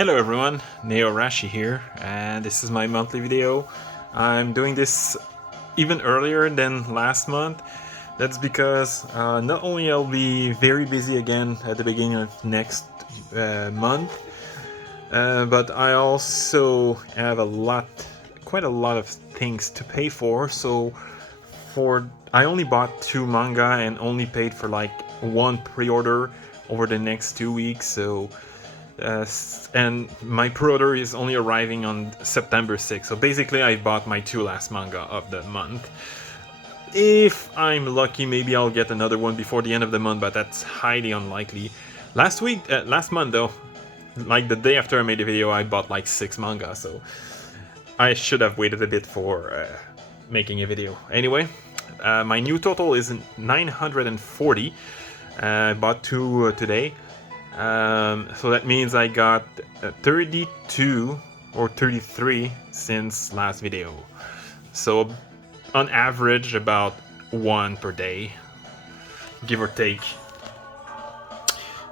Hello everyone, Neo Rashi here, and this is my monthly video. I'm doing this even earlier than last month. That's because not only I'll be very busy again at the beginning of next month, but I also have quite a lot of things to pay for. So I only bought 2 manga and only paid for like 1 pre-order over the next 2 weeks. So and my pre-order is only arriving on September 6th. So basically I bought my 2 last manga of the month. If I'm lucky, maybe I'll get another one before the end of the month, but that's highly unlikely. Last month though, like the day after I made the video, I bought like 6 manga, so I should have waited a bit for making a video. Anyway, my new total is 940. I bought 2 today. So that means I got 32 or 33 since last video. So on average about 1 per day, give or take.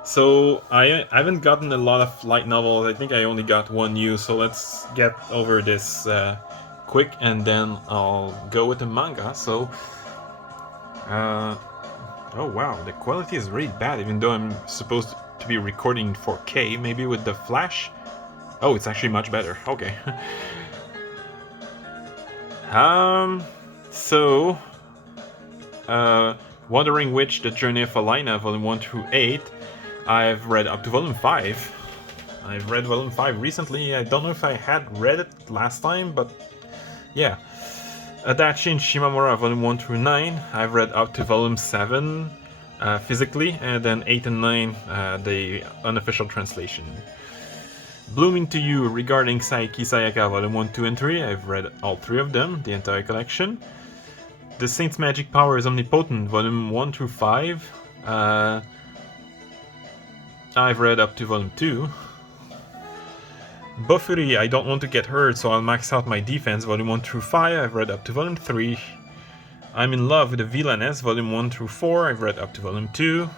So I haven't gotten a lot of light novels. I think I only got 1 new, so let's get over this quick and then I'll go with the manga. So oh wow, the quality is really bad, even though I'm supposed to be recording 4K. Maybe with the flash. Oh, it's actually much better. Okay. So Wandering Witch, The Journey of Alina, Volume 1 through 8. I've read up to Volume 5. I've read Volume 5 recently. I don't know if I had read it last time, but yeah. Adachi and Shimamura, Volume 1 through 9. I've read up to Volume 7 physically, and then 8 and 9, the unofficial translation. Blooming to You, regarding Saiki Sayaka, Volume 1, 2, and 3. I've read all 3 of them, the entire collection. The Saint's Magic Power is Omnipotent, Volume 1 through 5. I've read up to Volume 2. Bofuri, I Don't Want to Get Hurt, so I'll max out my defense, Volume 1 through 5. I've read up to Volume 3. I'm in Love with the Villainess, Volume 1 through 4. I've read up to Volume 2.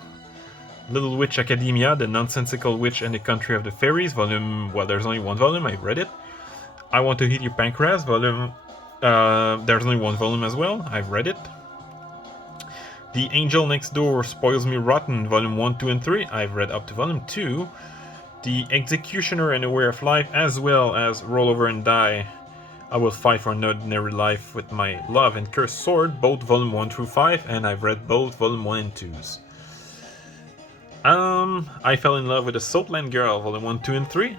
Little Witch Academia, The Nonsensical Witch and the Country of the Fairies, Volume... well, there's only 1 volume, I've read it. I Want to Hit Your Pancreas, Volume... there's only 1 volume as well, I've read it. The Angel Next Door Spoils Me Rotten, Volume 1, 2, and 3. I've read up to Volume 2. The Executioner and Aware of Life, as well as Roll Over and Die. I Will Fight for an Ordinary Life with My Love and Cursed Sword, both Volume 1 through 5, and I've read both Volume 1 and 2s. I Fell in Love with a Southland Girl, Volume 1, 2, and 3.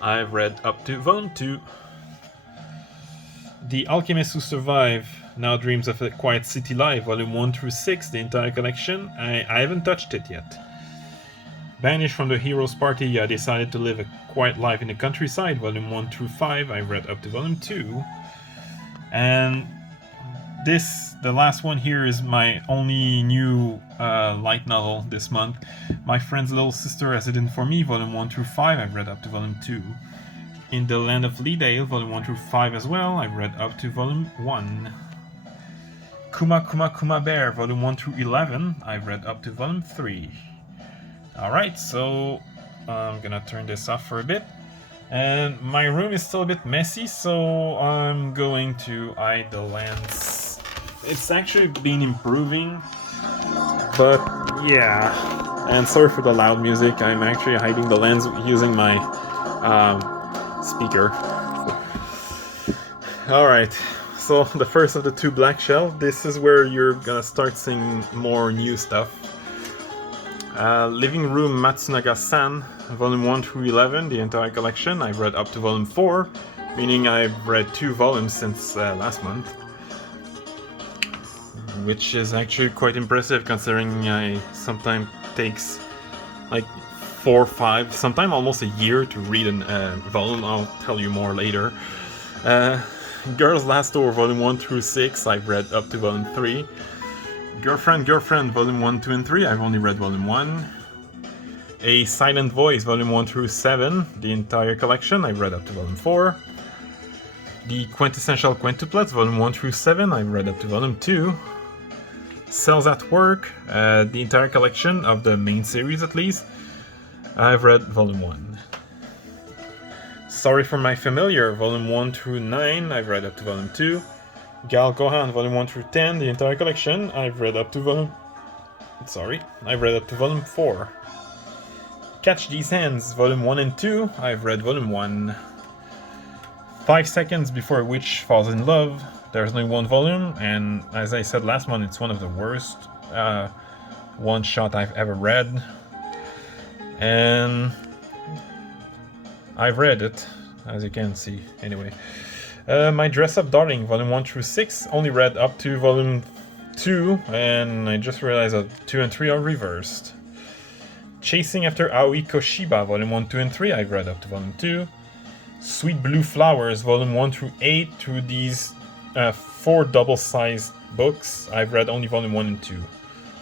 I've read up to Volume 2. The Alchemist Who Survived Now Dreams of a Quiet City Life, Volume 1 through 6, the entire collection. I haven't touched it yet. Banished from the Hero's Party, I Decided to Live a Quiet Life in the Countryside, Volume 1 through 5. I read up to Volume 2. And the last one here is my only new light novel this month. My Friend's Little Sister As It In For Me, Volume 1 through 5. I've read up to Volume 2. In the Land of Leedale, Volume 1 through 5 as well. I've read up to Volume 1. Kuma Kuma Kuma Bear, Volume 1 through 11. I've read up to Volume 3. Alright, so I'm gonna turn this off for a bit. And my room is still a bit messy, so I'm going to hide the lens. It's actually been improving, but yeah. And sorry for the loud music, I'm actually hiding the lens using my speaker. Alright, so the first of the 2 black shelves. This is where you're gonna start seeing more new stuff. Living Room Matsunaga-san, Volume 1 through 11, the entire collection. I've read up to Volume 4, meaning I've read 2 volumes since last month. Which is actually quite impressive, considering I sometimes takes like 4 or 5, sometimes almost a year to read a volume. I'll tell you more later. Girls Last Door, Volume 1 through 6, I've read up to Volume 3. Girlfriend, Volume 1, 2, and 3, I've only read Volume 1. A Silent Voice, Volume 1 through 7, the entire collection, I've read up to Volume 4. The Quintessential Quintuplets, Volume 1 through 7, I've read up to Volume 2. Cells at Work, the entire collection of the main series at least, I've read Volume 1. Sorry for My Familiar, Volume 1 through 9, I've read up to Volume 2. Gal Gohan, Volume 1 through 10, the entire collection, I've read up to Volume 4. Catch These Hands, Volume 1 and 2, I've read Volume 1. 5 Seconds Before a Witch Falls in Love, there's only one volume, and as I said last month, it's one of the worst one-shot I've ever read. And I've read it, as you can see, anyway. My Dress Up Darling, Volume 1 through 6, only read up to Volume 2, and I just realized that 2 and 3 are reversed. Chasing After Aoi Koshiba, Volume 1, 2, and 3, I've read up to Volume 2. Sweet Blue Flowers, Volume 1 through 8, through these 4 double-sized books, I've read only Volume 1 and 2.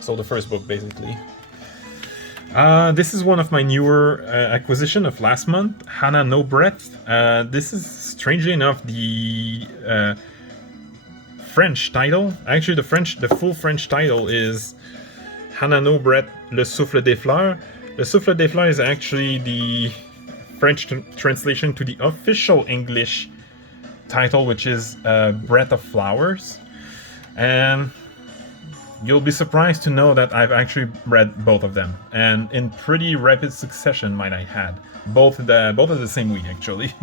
So the first book, basically. This is one of my newer acquisition of last month, Hana no Breath. This is, strangely enough, the French title. Actually, the full French title is Hana no Breath, Le Souffle des Fleurs. Le Souffle des Fleurs is actually the French translation to the official English title, which is Breath of Flowers. And you'll be surprised to know that I've actually read both of them, and in pretty rapid succession, might I add. Both of the same week, actually.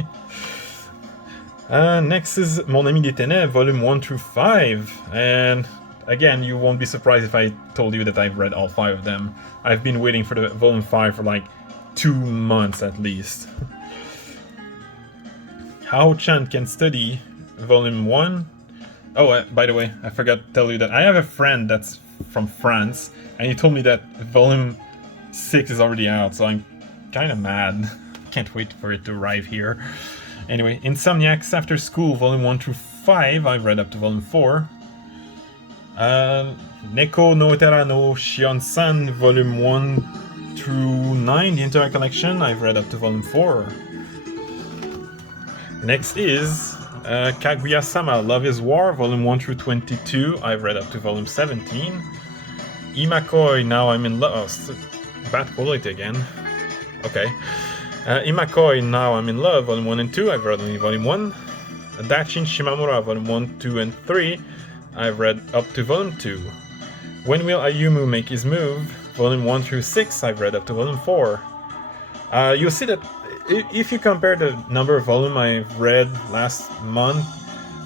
Next is Mon Ami des Ténèbres, Volume 1 through 5, and again, you won't be surprised if I told you that I've read all 5 of them. I've been waiting for the Volume 5 for like 2 months at least. How Chan Can Study, Volume 1. Oh, by the way, I forgot to tell you that I have a friend that's from France, and he told me that Volume 6 is already out, so I'm kind of mad. Can't wait for it to arrive here. Anyway, Insomniacs After School, Volume 1 through 5, I've read up to Volume 4. Neko no Utera no Shion-san, Volume 1 through 9, the entire collection, I've read up to Volume 4. Next is Kaguya-sama, Love is War, Volume 1 through 22, I've read up to Volume 17. Imakoi, Now I'm in Love, bad quality again. Okay. Imakoi, Now I'm in Love, Volume 1 and 2, I've read only Volume 1. Dachin Shimamura, Volume 1, 2, and 3, I've read up to Volume 2. When Will Ayumu Make His Move, Volume 1 through 6, I've read up to Volume 4. You'll see that if you compare the number of volumes I've read last month,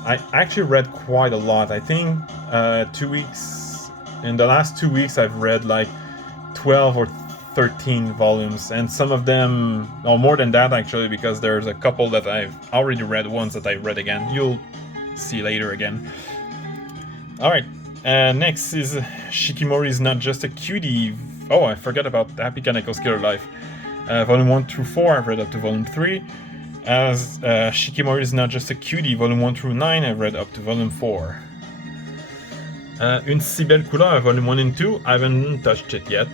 I actually read quite a lot. I think in the last 2 weeks I've read like 12 or 13 volumes, and some of them, or more than that actually, because there's a couple that I've already read once that I read again. You'll see later again. Alright, next is Shikimori's Not Just a Cutie. Oh, I forgot about Happy Kaneko's Killer Life. Volume 1 through 4, I've read up to Volume 3. As Shikimori's Not Just a Cutie, Volume 1 through 9, I've read up to Volume 4. Une si belle couleur, Volume 1 and 2, I haven't touched it yet.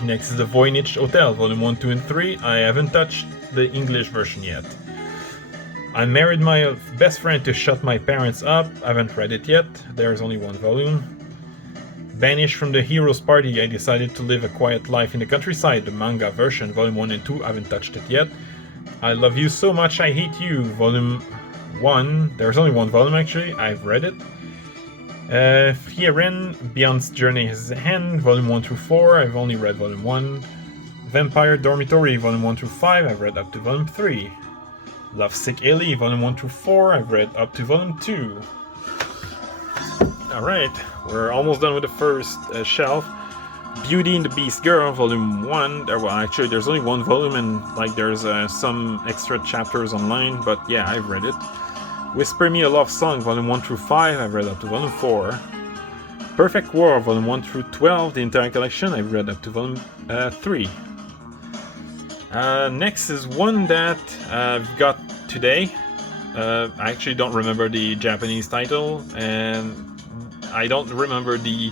Next is The Voynich Hotel, Volume 1, 2, and 3, I haven't touched the English version yet. I Married My Best Friend to Shut My Parents Up, I haven't read it yet, there's only one volume. Banished from the Hero's Party, I Decided to Live a Quiet Life in the Countryside, the manga version, Volume 1 and 2, I haven't touched it yet. I Love You So Much I Hate You, Volume 1, there's only one volume actually, I've read it. Frieren, Beyond Journey's End, Volume 1 through 4, I've only read Volume 1. Vampire Dormitory, Volume 1 through 5, I've read up to Volume 3. Lovesick Ellie, Volume 1 through 4, I've read up to Volume 2. Alright, we're almost done with the first shelf. Beauty and the Beast Girl, Volume 1. Actually, there's only one volume, and like there's some extra chapters online, but yeah, I've read it. Whisper Me a Love Song, Volume 1 through 5, I've read up to Volume 4. Perfect War, Volume 1 through 12, the entire collection, I've read up to Volume 3. Next is one that I've got today. I actually don't remember the Japanese title, and I don't remember the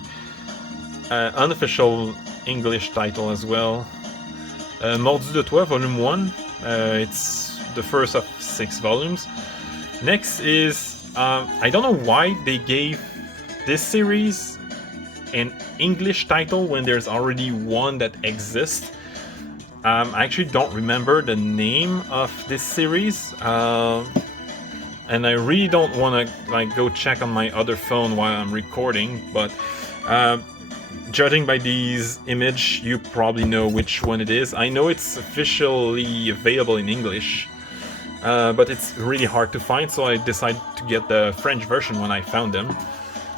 unofficial English title as well. Mordu de Toi, Volume 1. It's the first of 6 volumes. Next is, I don't know why they gave this series an English title when there's already one that exists. I actually don't remember the name of this series, and I really don't want to like go check on my other phone while I'm recording. But judging by these image, you probably know which one it is. I know it's officially available in English, but it's really hard to find, so I decided to get the French version when I found them.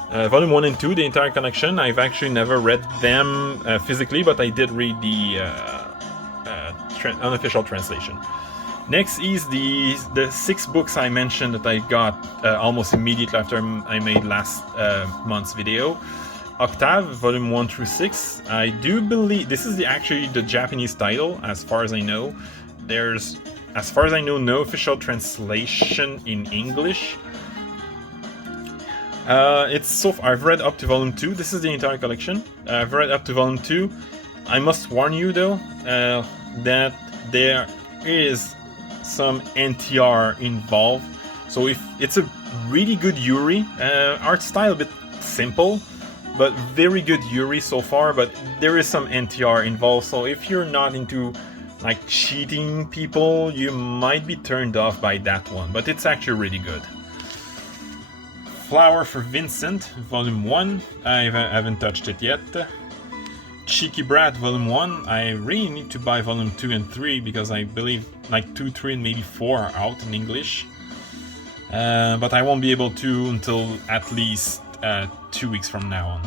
Volume 1 and 2, the entire collection. I've actually never read them physically, but I did read the unofficial translation. Next is the 6 books I mentioned that I got almost immediately after I made last month's video. Octave, volume 1 through 6. I do believe this is actually the Japanese title, as far as I know. There's, as far as I know, no official translation in English. I've read up to volume 2. This is the entire collection. I've read up to volume 2. I must warn you though that there is some NTR involved. So if it's a really good Yuri, art style a bit simple, but very good Yuri so far. But there is some NTR involved. So if you're not into like cheating people, you might be turned off by that one. But it's actually really good. Flower for Vincent, Volume 1, I haven't touched it yet. Cheeky Brat, Volume 1, I really need to buy Volume 2 and 3 because I believe like 2, 3 and maybe 4 are out in English. But I won't be able to until at least 2 weeks from now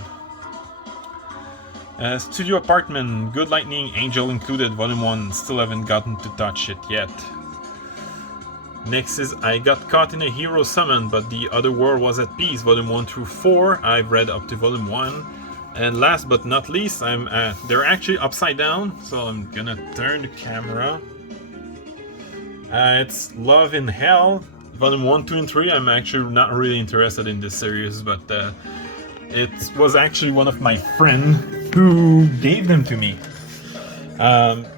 on. Studio Apartment, Good Lightning, Angel Included, Volume 1, still haven't gotten to touch it yet. Next is I Got Caught in a Hero Summon, but the Other World Was at Peace, Volume 1 through 4. I've read up to Volume 1. And last but not least, they're actually upside down, so I'm gonna turn the camera. It's Love in Hell, Volume 1, 2, and 3. I'm actually not really interested in this series, but it was actually one of my friends who gave them to me.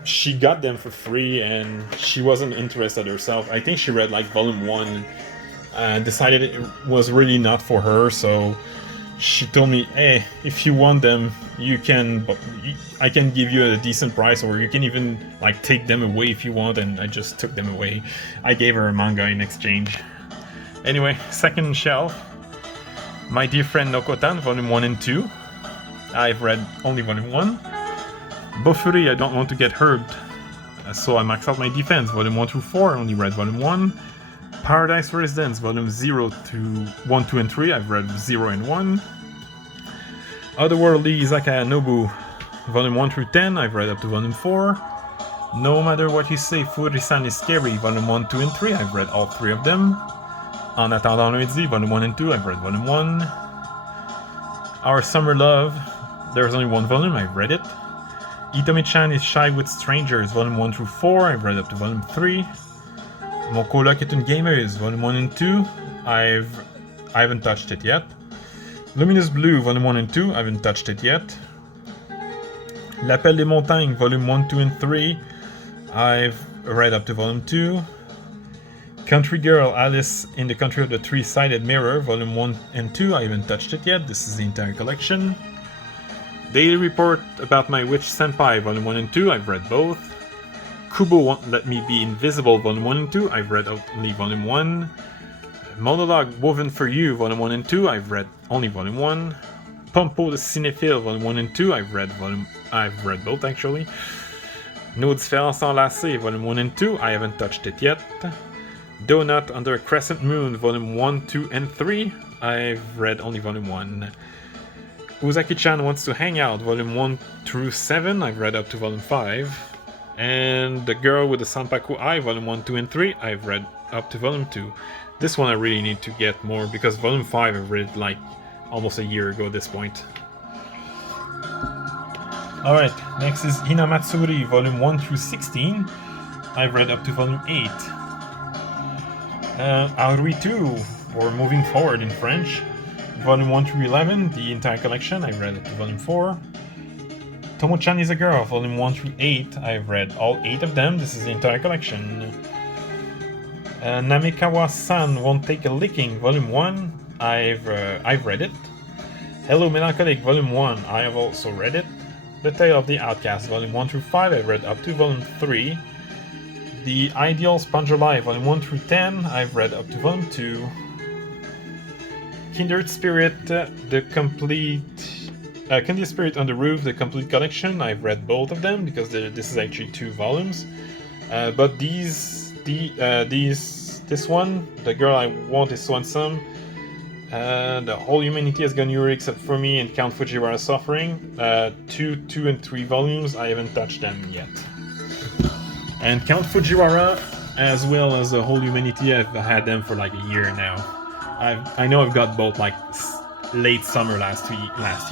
She got them for free and she wasn't interested herself. I think she read like volume 1 and decided it was really not for her, so she told me, hey, if you want them, I can give you a decent price, or you can even like take them away if you want. And I just took them away. I gave her a manga in exchange. Anyway, second shelf, My Dear Friend Nokotan, volume 1 and 2. I've read only volume 1. Bofuri, I don't want to get hurt, so I max out my defense, volume 1 through 4, I only read volume 1. Paradise Residence, volume 0 to 1, 2, and 3, I've read 0 and 1. Otherworldly Izakaya Nobu, volume 1 through 10, I've read up to volume 4. No Matter What You Say, Furi-san is Scary, volume 1, 2, and 3, I've read all 3 of them. En attendant lundi, volume 1 and 2, I've read volume 1. Our Summer Love, there's only 1 volume, I've read it. Itomi-chan is Shy with Strangers, volume 1 through 4, I've read up to volume 3. Mon coloc est une gameuse, volume 1 and 2, I haven't touched it yet. Luminous Blue, volume 1 and 2, I haven't touched it yet. L'Appel des Montagnes, volume 1, 2, and 3, I've read up to volume 2. Country Girl, Alice in the Country of the Three-Sided Mirror, volume 1 and 2, I haven't touched it yet, this is the entire collection. Daily Report About My Witch Senpai, volume 1 and 2, I've read both. Kubo Won't Let Me Be Invisible, volume 1 and 2, I've read only volume 1. Monologue Woven for You, volume 1 and 2, I've read only volume 1. Pompo the Cinéphile, volume 1 and 2, I've read both actually. Nos Différences Enlacées, volume 1 and 2, I haven't touched it yet. Donut Under a Crescent Moon, volume 1, 2, and 3, I've read only volume 1. Uzaki-chan Wants to Hang Out, volume 1 through 7, I've read up to volume 5. And The Girl with the Sanpaku Eye, volume 1, 2, and 3, I've read up to volume 2. This one I really need to get more, because volume 5 I read like almost a year ago at this point. Alright, next is Hinamatsuri, volume 1 through 16, I've read up to volume 8. Auri 2, or Moving Forward in French, volume 1 through 11, the entire collection, I've read up to volume 4. Tomo-chan is a Girl, volume 1 through 8, I've read all 8 of them, this is the entire collection. Namikawa-san Won't Take a Licking, volume 1, I've read it. Hello Melancholic, volume 1, I have also read it. The Tale of the Outcast, Volume 1 through 5, I've read up to Volume 3. The Ideal Sponge Alive, Volume 1 through 10, I've read up to Volume 2. Kindred Spirit, the complete... Kindred Spirit on the Roof, the complete collection, I've read both of them, because this is actually 2 volumes. But this one, The Girl I Want is Swansome, The Whole Humanity Has Gone Yuri Except for Me, and Count Fujiwara's Suffering, 2 and 3 volumes, I haven't touched them yet. And Count Fujiwara, as well as The Whole Humanity, I've had them for like a year now. I know I've got both like late summer last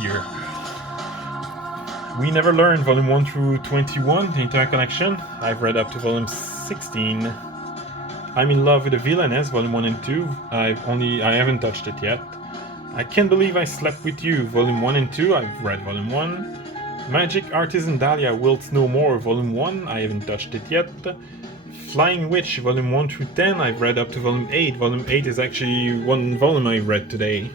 year. We Never Learn, Volume 1 through 21, the entire collection. I've read up to Volume 16. I'm in Love with a Villainess, Volume 1 and 2. I haven't touched it yet. I Can't Believe I Slept With You, Volume 1 and 2. I've read Volume 1. Magic Artisan Dahlia Wilts No More, Volume 1. I haven't touched it yet. Flying Witch, Volume 1 through 10. I've read up to Volume 8. Volume 8 is actually one volume I read today.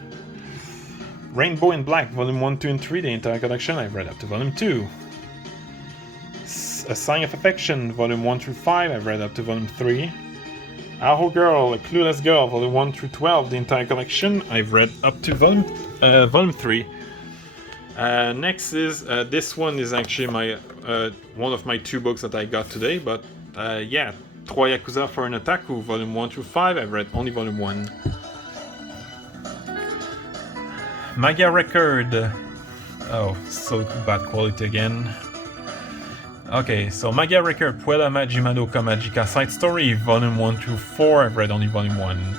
Rainbow in Black, Volume 1, 2, and 3, the entire collection, I've read up to Volume 2. A Sign of Affection, Volume 1 through 5, I've read up to Volume 3. Aho Girl, A Clueless Girl, Volume 1 through 12, the entire collection, I've read up to Volume 3. Next is, this one is actually my one of my 2 books that I got today, but yeah, Trois Yakuza for an Otaku, Volume 1 through 5, I've read only Volume 1. Manga Record. Oh, so bad quality again. Okay, so Manga Record, Puella Majimado Magica Side Story, Volume 1 through 4, I've read only Volume 1.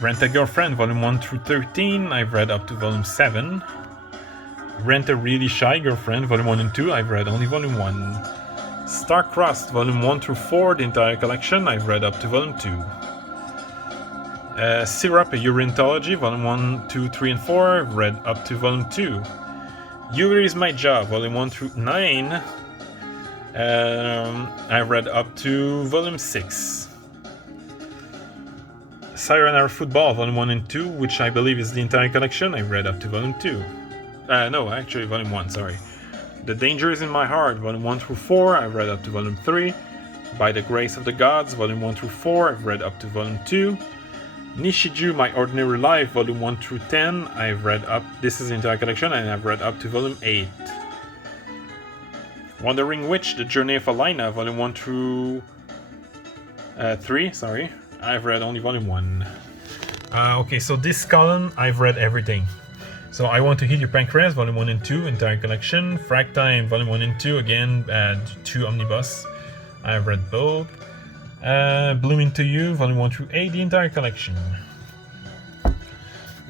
Rent a Girlfriend, Volume 1 through 13, I've read up to Volume 7. Rent a Really Shy Girlfriend, Volume 1 and 2, I've read only Volume 1. Star-Crossed, Volume 1 through 4, the entire collection, I've read up to Volume 2. Syrup, a Urintology, Volume 1, 2, 3, and 4, read up to Volume 2. Yuri is My Job, Volume 1 through 9, I read up to Volume 6. Sayonara Football, Volume 1 and 2, which I believe is the entire collection, I read up to Volume 2. No, actually Volume 1, sorry. The Danger is in My Heart, Volume 1 through 4, I've read up to Volume 3. By the Grace of the Gods, Volume 1 through 4, I've read up to Volume 2. Nishiju, My Ordinary Life, Volume 1 through 10, I've read up, this is the entire collection, and I've read up to Volume 8. Wandering Witch, The Journey of Alina, Volume 1 through 3, sorry, I've read only Volume 1. Okay, so this column, I've read everything. So I Want to Heal Your Pancreas, Volume 1 and 2, entire collection. Frag Time, Volume 1 and 2, again, 2 omnibus, I've read both. Blooming to You, Volume 1 through 8, the entire collection.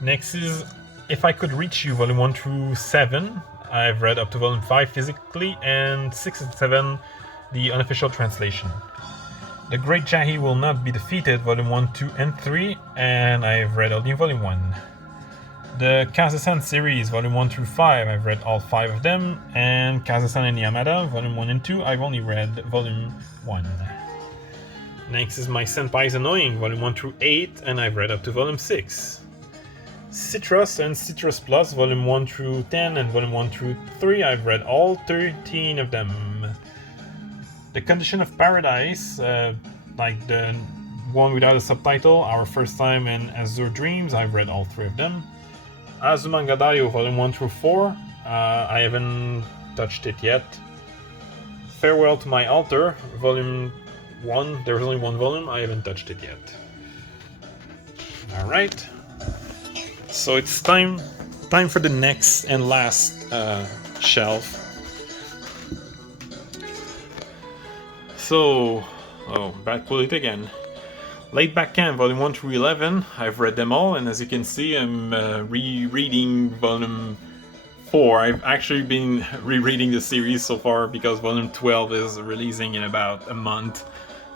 Next is If I Could Reach You, Volume 1 through 7. I've read up to Volume 5 physically, and 6 and 7, the unofficial translation. The Great Jahi Will Not Be Defeated, Volume 1, 2, and 3, and I've read only Volume 1. The Kazasan series, Volume 1 through 5, I've read all 5 of them, and Kazasan and Yamada, Volume 1 and 2, I've only read Volume 1. Next is My Senpai is Annoying, Volume 1 through 8, and I've read up to Volume 6. Citrus and Citrus Plus, Volume 1 through 10, and Volume 1 through 3, I've read all 13 of them. The Condition of Paradise, like the one without a subtitle, Our First Time and Azure Dreams, I've read all 3 of them. Azumanga Daioh, Volume 1 through 4, I haven't touched it yet. Farewell to My Altar, Volume 1, there's only 1 volume, I haven't touched it yet. Alright, so it's time for the next and last shelf. So, bad quality again. Laid Back Camp, Volume 1 through 11, I've read them all, and as you can see, I'm rereading Volume 4. I've actually been rereading the series so far because Volume 12 is releasing in about a month.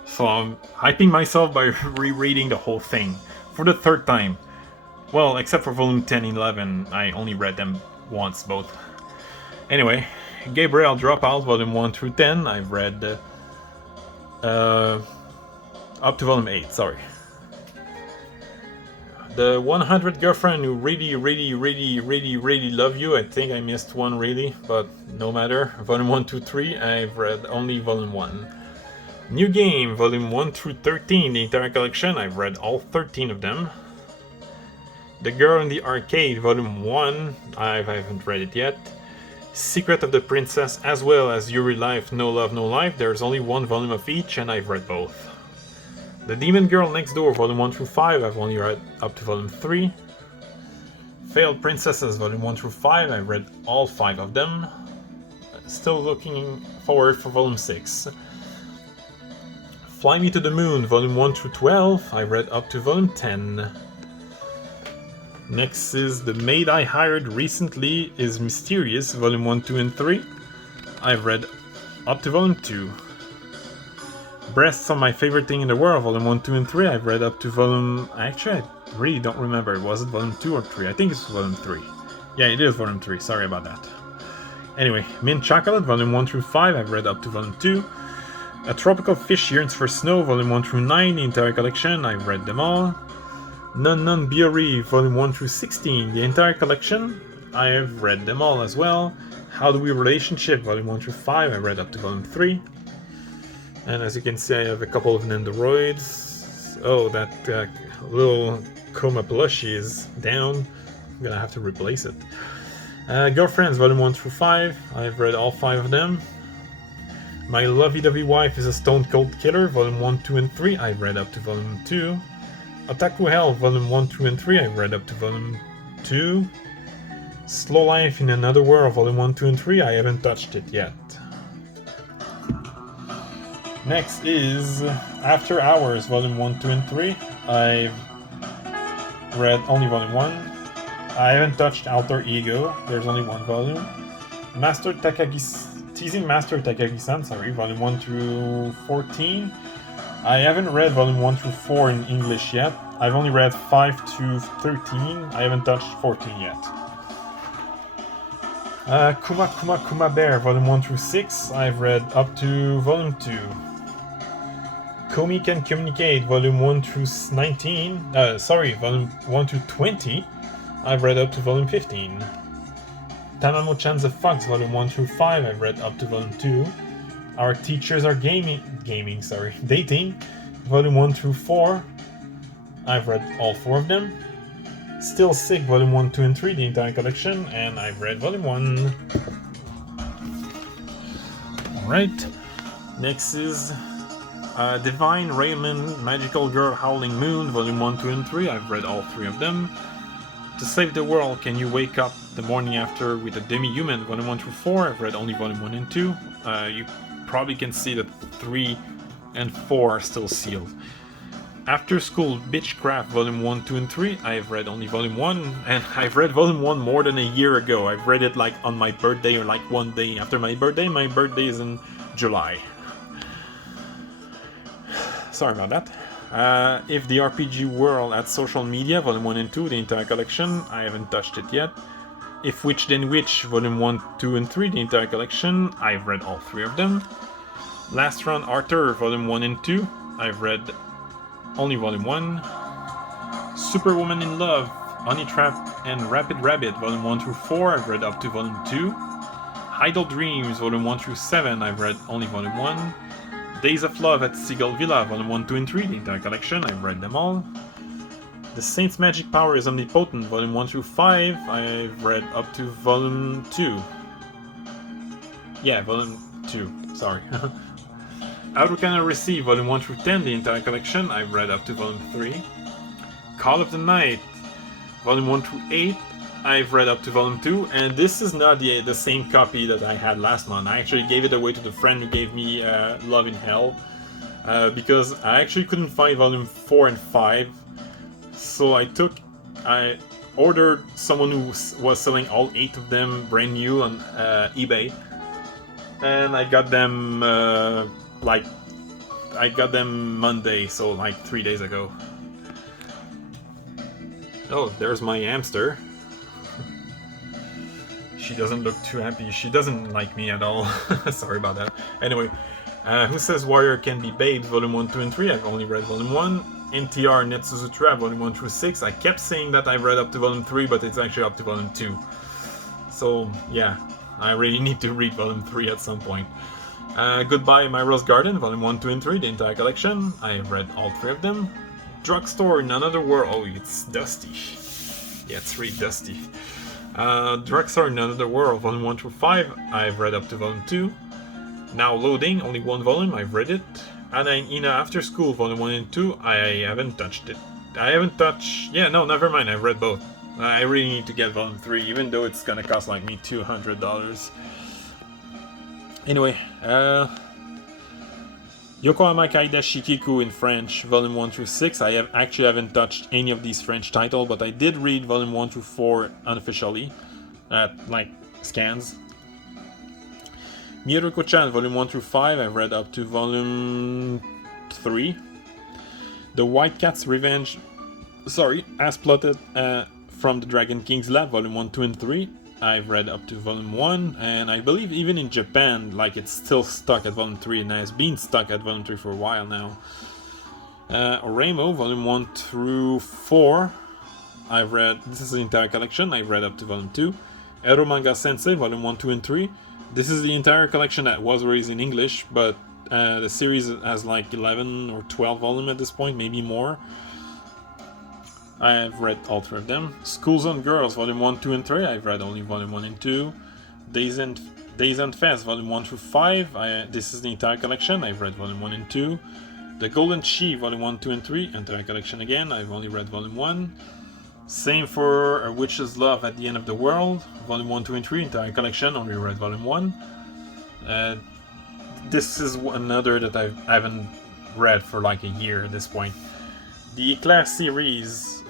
So I'm hyping myself by rereading the whole thing for the 3rd time. Well, except for Volume 10 and 11, I only read them once, both. Anyway, Gabriel Dropout, Volume 1 through 10, I've read up to Volume 8, sorry. The 100 Girlfriend Who Really Love You. I think I missed one really, but no matter. Volume 1, 2, 3, I've read only Volume 1. New Game, Volume 1 through 13, the entire collection, I've read all 13 of them. The Girl in the Arcade, Volume 1, I haven't read it yet. Secret of the Princess, as well as Yuri Life, No Love, No Life, there's only one volume of each, and I've read both. The Demon Girl Next Door, Volume 1 through 5, I've only read up to Volume 3. Failed Princesses, Volume 1 through 5, I've read all 5 of them. Still looking forward for Volume 6. Fly Me to the Moon, Volume 1 through 12, I've read up to Volume 10. Next is The Maid I Hired Recently is Mysterious, Volume 1, 2, and 3. I've read up to Volume 2. Breasts Are My Favorite Thing in the World, Volume 1, 2, and 3. I've read up to Volume... Actually, I really don't remember. Was it Volume 2 or 3? I think it's Volume 3. Yeah, it is Volume 3. Sorry about that. Anyway, Mint Chocolate, Volume 1 through 5. I've read up to Volume 2. A Tropical Fish Yearns for Snow, Volume 1 through 9. The entire collection. I've read them all. Nun Nun Biori, Volume 1 through 16. The entire collection. I have read them all as well. How Do We Relationship, Volume 1 through 5. I read up to Volume 3. And as you can see, I have a couple of Nendoroids. Oh, that little Coma plushie is down. I'm gonna have to replace it. Girlfriends, Volume 1 through 5. I've read all 5 of them. My Lovey-Dovey Wife is a Stone Cold Killer, Volume 1, 2, and 3. I've read up to Volume 2. Otaku Hell, Volume 1, 2, and 3. I've read up to Volume 2. Slow Life in Another World, Volume 1, 2, and 3. I haven't touched it yet. Next is After Hours, Volume 1, 2, and 3. I've read only Volume 1. I haven't touched Alter Ego. There's only one volume. Teasing Master Takagi-san, Volume 1 through 14. I haven't read Volume 1 through 4 in English yet. I've only read 5 to 13. I haven't touched 14 yet. Kuma Bear, Volume 1 through 6. I've read up to Volume 2. Komi Can Communicate, Volume 1 through 19. Volume 1 through 20. I've read up to Volume 15. Tamamo-chan's The Fox, Volume 1 through 5. I've read up to Volume 2. Our Teachers Are Dating, Volume 1 through 4. I've read all 4 of them. Still Sick, Volume 1, 2, and 3, the entire collection, and I've read Volume 1. Alright, next is Divine Raymond, Magical Girl Howling Moon, Volume 1, 2, and 3. I've read all 3 of them. To Save the World, Can You Wake Up the Morning After with a Demi-Human, Volume 1 through 4. I've read only Volume 1 and 2. You probably can see that 3 and 4 are still sealed. After School Bitchcraft, Volume 1, 2, and 3. I've read only Volume 1, and I've read Volume 1 more than a year ago. I've read it like on my birthday or like one day after my birthday. My birthday is in July. Sorry about that. If the RPG World at Social Media, Volume 1 and 2, the entire collection. I haven't touched it yet. If Witch Then Witch, Volume 1, 2, and 3, the entire collection. I've read all 3 of them. Last Run Arthur, Volume 1 and 2. I've read only Volume 1. Superwoman in Love, Honey Trap, and Rapid Rabbit, Volume 1 through 4. I've read up to Volume 2. Idle Dreams, Volume 1 through 7. I've read only Volume 1. Days of Love at Seagull Villa, Volume 1, 2, and 3, the entire collection. I've read them all. The Saint's Magic Power is Omnipotent, Volume 1 through 5. I've read up to Volume 2. Yeah, Volume 2, sorry. How Can I Receive, Volume 1 through 10, the entire collection. I've read up to Volume 3. Call of the Night, Volume 1 through 8. I've read up to Volume 2, and this is not the same copy that I had last month. I actually gave it away to the friend who gave me Love in Hell, because I actually couldn't find Volume 4 and 5. So I ordered someone who was selling all 8 of them brand new on eBay, and I got them Monday, so like 3 days ago. Oh, there's my hamster. She doesn't look too happy. She doesn't like me at all. Sorry about that. Anyway, Who Says Warrior Can Be Babes, Volume 1, 2, and 3. I've only read Volume 1. NTR Netsuzutra Volume 1 through 6. I kept saying that I've read up to Volume 3, but it's actually up to Volume 2. So, yeah, I really need to read Volume 3 at some point. Goodbye My Rose Garden, Volume 1, 2, and 3, the entire collection. I have read all 3 of them. Drugstore in Another World. Oh, it's dusty. Yeah, it's really dusty. Drugstore in Another World, Volume 1 through 5. I've read up to Volume 2. Now Loading, only 1 volume, I've read it. And then Ina After School, Volume 1 and 2, I haven't touched it. Yeah, no, never mind, I've read both. I really need to get Volume 3, even though it's gonna cost like me $200. Anyway, Yokohama Kaida Shikiku in French, Volume 1 through 6. I haven't touched any of these French titles, but I did read Volume 1 through 4 unofficially, like scans. Miruko-chan, Volume 1 through 5. I've read up to Volume 3. The White Cat's Revenge, as plotted from the Dragon King's Lab, Volume 1, 2, and 3. I've read up to Volume 1, and I believe even in Japan, like, it's still stuck at Volume 3, and has been stuck at Volume 3 for a while now. Oremo, Volume 1 through 4. This is the entire collection, I've read up to Volume 2. Ero Manga Sensei, Volume 1, 2, and 3. This is the entire collection that was released in English, but the series has like 11 or 12 volumes at this point, maybe more. I've read all 3 of them. Schools and Girls, Volume 1, 2, and 3. I've read only Volume 1 and 2. Days and Fest, Volume 1 through 5. This is the entire collection. I've read Volume 1 and 2. The Golden Chi, Volume 1, 2, and 3. Entire collection again. I've only read Volume 1. Same for A Witch's Love at the End of the World. Volume 1, 2, and 3. Entire collection. Only read Volume 1. This is another that I haven't read for like a year at this point. The Eclair series,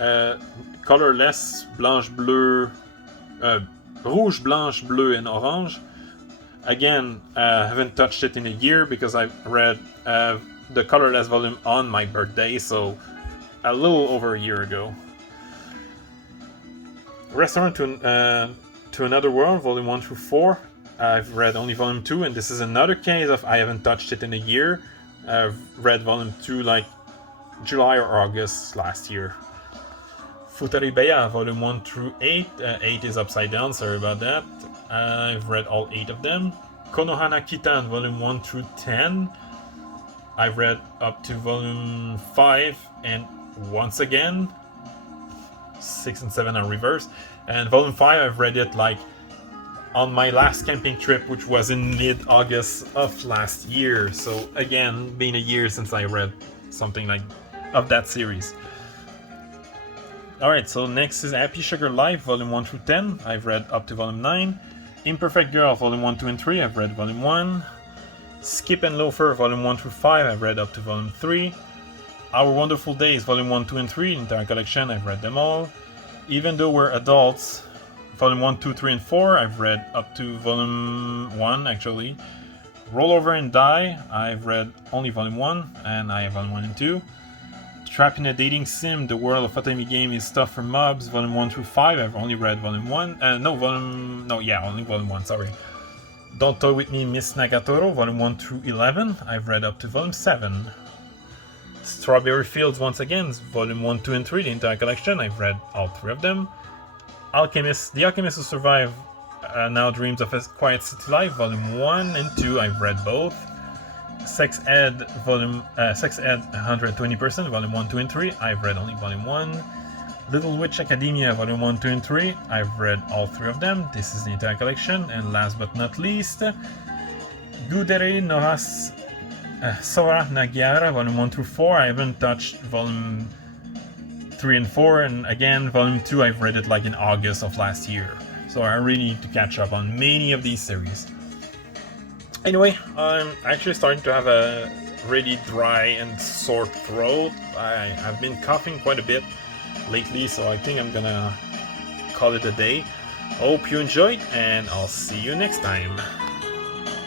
colorless, rouge, blanche, bleu, and orange. Again, haven't touched it in a year because I read the colorless volume on my birthday, so a little over a year ago. Restaurant to Another World, Volume 1 through 4. I've read only Volume 2, and this is another case of I haven't touched it in a year. I've read Volume 2 like July or August last year. Futaribaya, Volume 1 through 8. 8 is upside down, sorry about that. I've read all 8 of them. Konohana Kitan, Volume 1 through 10. I've read up to Volume 5, and once again, 6 and 7 are reversed. And Volume 5, I've read it like on my last camping trip, which was in mid-August of last year. So again, been a year since I read something like of that series. Alright, so next is Happy Sugar Life, Volume 1 through 10. I've read up to Volume 9. Imperfect Girl, Volume 1, 2, and 3. I've read Volume 1. Skip and Loafer, Volume 1 through 5. I've read up to Volume 3. Our Wonderful Days, Volume 1, 2, and 3. Entire collection, I've read them all. Even Though We're Adults, Volume 1, 2, 3, and 4. I've read up to Volume 1, actually. Roll Over and Die, I've read only Volume 1, and I have Volume 1 and 2. Trapped in a Dating Sim, The World of Futari Game is Stuff for Mobs, Volume 1 through 5. I've only read Volume 1. Only Volume 1, sorry. Don't Toy With Me, Miss Nagatoro, Volume 1 through 11. I've read up to Volume 7. Strawberry Fields, once again, Volume 1, 2, and 3, the entire collection. I've read all 3 of them. The Alchemist Who Survived Now Dreams of a Quiet City Life, Volume 1 and 2. I've read both. Sex Ed 120%, Volume 1, 2, and 3. I've read only Volume 1. Little Witch Academia, Volume 1, 2, and 3. I've read all 3 of them. This is the entire collection. And last but not least, Gudere no Sora Nagiara, Volume 1 through 4. I haven't touched Volume 3 and 4. And again, Volume 2, I've read it like in August of last year. So I really need to catch up on many of these series. Anyway, I'm actually starting to have a really dry and sore throat. I've been coughing quite a bit lately, so I think I'm gonna call it a day. Hope you enjoyed, and I'll see you next time.